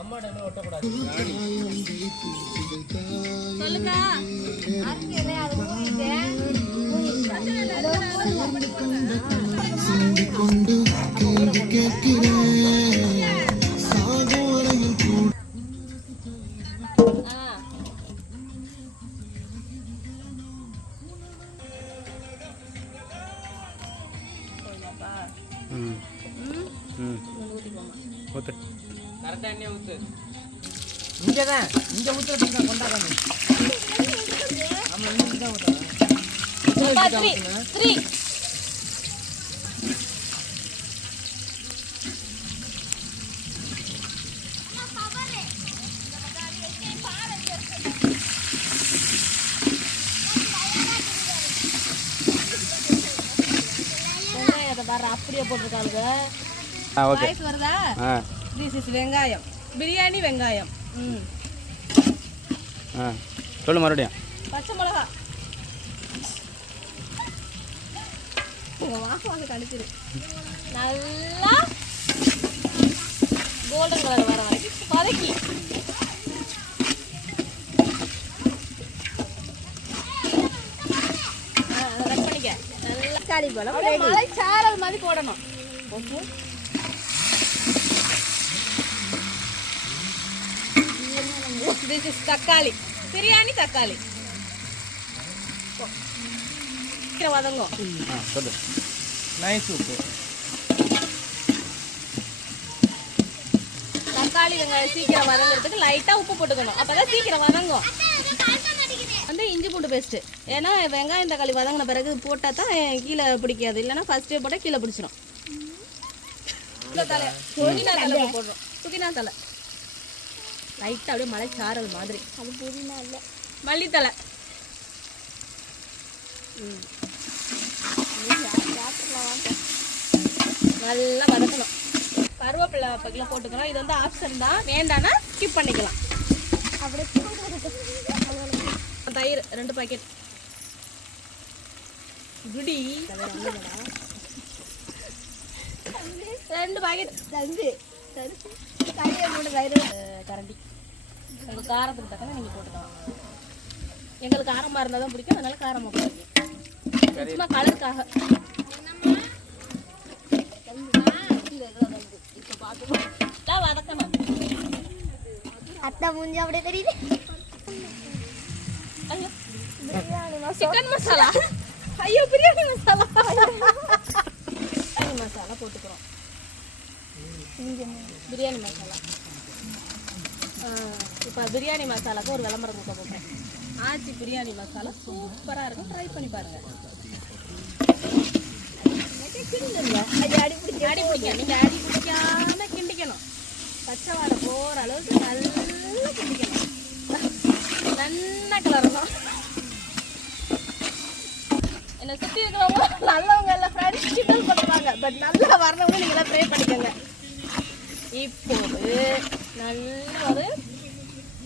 அம்மா டைம்ல ஒட்டக்கூடாது. சொல்லுங்க. கொண்டு கேள்வி கேட்கிறேன் சாகும் வரையில் கூட ஊத்து கரெக்டா எண்ணெய் ஊத்து. இங்கதான் இங்க ஊத்துறதுக்கு கொண்டாடாங்க. ஆமா இங்க தான் ஊத்துறேன். 3 அப்படியே போட்டிருக்காங்க. வாய்ஸ் வருதா? திஸ் இஸ் வெங்காயம், பிரியாணி வெங்காயம். சொல்லு மறுபடியும். பச்சை மிளகா வாசம் கழிச்சிரு. நல்லா கோல்டன் கலர் வர வரைக்கும் வதக்கி ரெடி பண்ணிக்க. நல்லா காளி பழம் மலை சாரல் மாதிரி போடணும். ஓகே. This is தக்காளி, பிரியாணி தக்காளி. சீக்கிரம் வதங்கும். சொல்லு. நைஸ் உப்பு. தக்காளி வெங்காயம் சீக்கிரம் வதங்குறதுக்கு லைட்டா உப்பு போட்டுக்கணும். அப்பதான் சீக்கிரம் வதங்கும். வந்து இஞ்சி பூண்டு பேஸ்ட். ஏன்னா வெங்காயம் தக்காளி வதங்கின பிறகு போட்டா தான் கீழே பிடிக்காது. இல்லைன்னா ஃபர்ஸ்டே போட்டால் கீழே பிடிச்சிடும். தலை புதினா தலை போடுறோம். புதினா தலை லைட்டாக அப்படியே மலை சாரல் மாதிரி. அது புதினா இல்லை, மல்லித்தலை. நல்லா வதக்கணும். கருவேப்பிலை பக்கில போட்டுக்கிறோம். இது வந்து ஆப்ஷன் தான், வேண்டானா ஸ்கிப் பண்ணிக்கலாம். அப்படியே தயிர் 2 பாக்கெட். குடி 2 பாக்கெட். கரண்டி உங்கள் காரத்துக்கு தக்கன நீங்கள் போட்டுக்கலாம். எங்களுக்கு காரமாக இருந்தால் தான் பிடிக்கும், அதனால காரமாக போடுங்க. சும்மா கலருக்காக. வதக்கணும். அத்தா மூஞ்சி அப்படியே தெரியுது. ஐயோ சிக்கன் மசாலா. ஐயோ பிரியாணி மசாலா. பிரியாணி மசாலா போட்டுக்கிறோம். பிரியாணி மசாலா. இப்போ பிரியாணி மசாலாவுக்கு ஒரு விளம்பரம் கொடுக்க போகிறேன். ஆச்சி பிரியாணி மசாலா சூப்பராக இருக்கும், ட்ரை பண்ணி பாருங்கள். அடி பிடிக்க நீங்கள் அடி பிடிக்காம கிண்டிக்கணும். பச்சை வாடை போகிற அளவுக்கு நல்லா கிண்டிக்கணும். நல்லா கலரணும். என்னை சுற்றி இருக்கிறவங்க நல்லவங்க எல்லாம் ஃப்ரெண்ட்ஸ் கிண்டல் பண்ணுவாங்க. பட் நல்லா வரவங்க நீங்களாம் ட்ரை பண்ணிக்கோங்க. இப்போது நல்ல ஒரு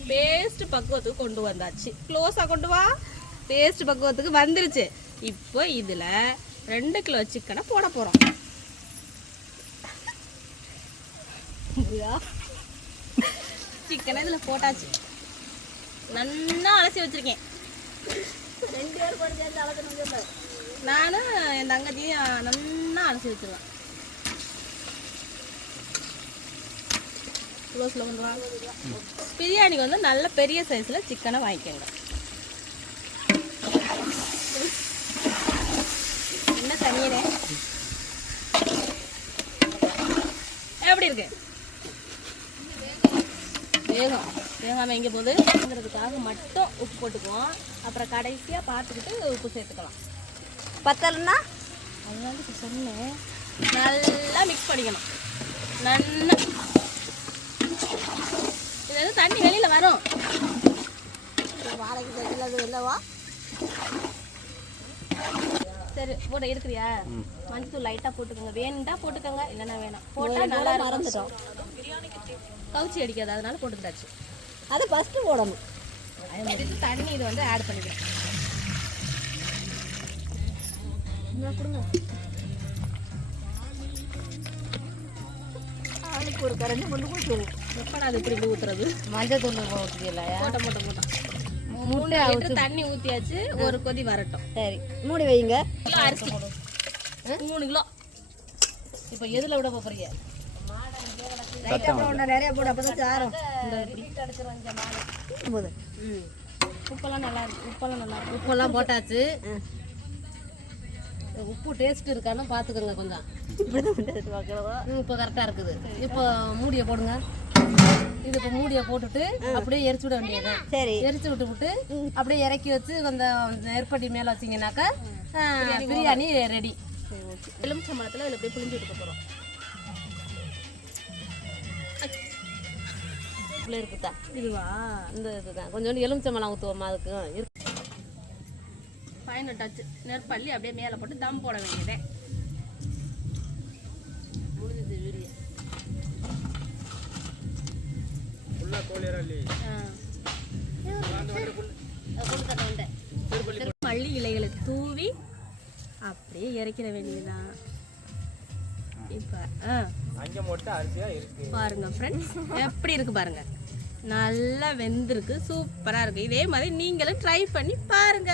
பேஸ்ட் பக்குவத்துக்கு கொண்டு வந்தாச்சு. க்ளோஸாக கொண்டு வா. பேஸ்ட் பக்குவத்துக்கு வந்துருச்சு. இப்போ இதில் 2 கிலோ சிக்கனை போட போகிறோம். சிக்கனை இதில் போட்டாச்சு. நல்லா அலசி வச்சுருக்கேன். 2 பேர் போட்டு சேர்ந்து அலசணும். நானும் என் தங்கச்சியும் நல்லா அலசி வச்சுருவேன். க்ளோஸில் கொண்டு வாங்க. பிரியாணிக்கு வந்து நல்ல பெரிய சைஸில் சிக்கனை வாங்கிக்கோங்க. என்ன தனியரே எப்படி இருக்கு? வேகம் வேகாமல் எங்கே போகுதுங்கிறதுக்காக மட்டும் உப்பு போட்டுக்குவோம். அப்புறம் கடைசியாக பார்த்துக்கிட்டு உப்பு சேர்த்துக்கலாம். பத்தலன்னா அதனால சொன்னேன். நல்லா மிக்ஸ் பண்ணிக்கணும். நல்லா இது வந்து தண்ணி வெளியில் வரும். வாழைக்கு தெரியாது இல்லவா? சரி போட இருக்கிறியா? மஞ்சள் லைட்டாக போட்டுக்கோங்க. வேணுண்டா போட்டுக்கோங்க, இல்லைன்னா வேணாம். போட்டால் நல்லா மறந்துட்டோம். கவுச்சி அடிக்காது, அதனால போட்டுக்கிட்டாச்சு. அதை ஃபஸ்ட்டு போடணும். எடுத்து தண்ணி இதை வந்து ஆட் பண்ணிக்கிறேன். நாளைக்கு ஒரு கரண்டி கொண்டு ஊற்றுவோம். எப்படா அது இப்படி ஊத்துறது? மஞ்சள் தூள் ஊற்றிக்கலையா? போட்டோம் 3 லிட்டர் தண்ணி ஊற்றியாச்சு. ஒரு கொதி வரட்டும். சரி மூடி வைங்க. கிலோ அரிசி 3 கிலோ. இப்போ எதில் விட போகிறீங்க? சத்தம் நிறைய போடு, அப்போ தான் சாரம். உப்பெல்லாம் நல்லா இருக்கு. உப்பெல்லாம் போட்டாச்சு. உப்பு டேஸ்ட் இருக்கான்னு பார்த்துக்கோங்க கொஞ்சம். இப்போ கரெக்டாக இருக்குது. இப்போ மூடியை போடுங்க. இது இப்போ மூடியை போட்டுட்டு அப்படியே எரிச்சு விட வேண்டியதுதான். சரி எரிச்சு விட்டு அப்படியே இறக்கி வச்சு அந்த நெருப்பட்டி மேலே வச்சிங்கனாக்கா பிரியாணி ரெடி. எலுமிச்சம்பழத்தில் இதில் அப்படியே புளிஞ்சு விட்டு போகிறோம். இவ்வளோ இருக்குதா? இதுவா? இந்த இதுதான் கொஞ்சோண்டு எலுமிச்சம்பழம் ஊற்றுவோமா அதுக்கு. Final touch. நெருப்பள்ளி அப்படியே மேலே போட்டு தம் போட வேண்டியதே. முடிஞ்சது வீடியோ. மல்லி இலைகளை தூவி அப்படியே இறக்கிற வேண்டியதுதான். இப்போ அங்கே மட்டும் அரிசியா இருக்கு பாருங்க ஃப்ரெண்ட்ஸ், எப்படி இருக்கு பாருங்க. நல்லா வெந்திருக்கு, சூப்பராக இருக்கு. இதே மாதிரி நீங்களும் ட்ரை பண்ணி பாருங்க.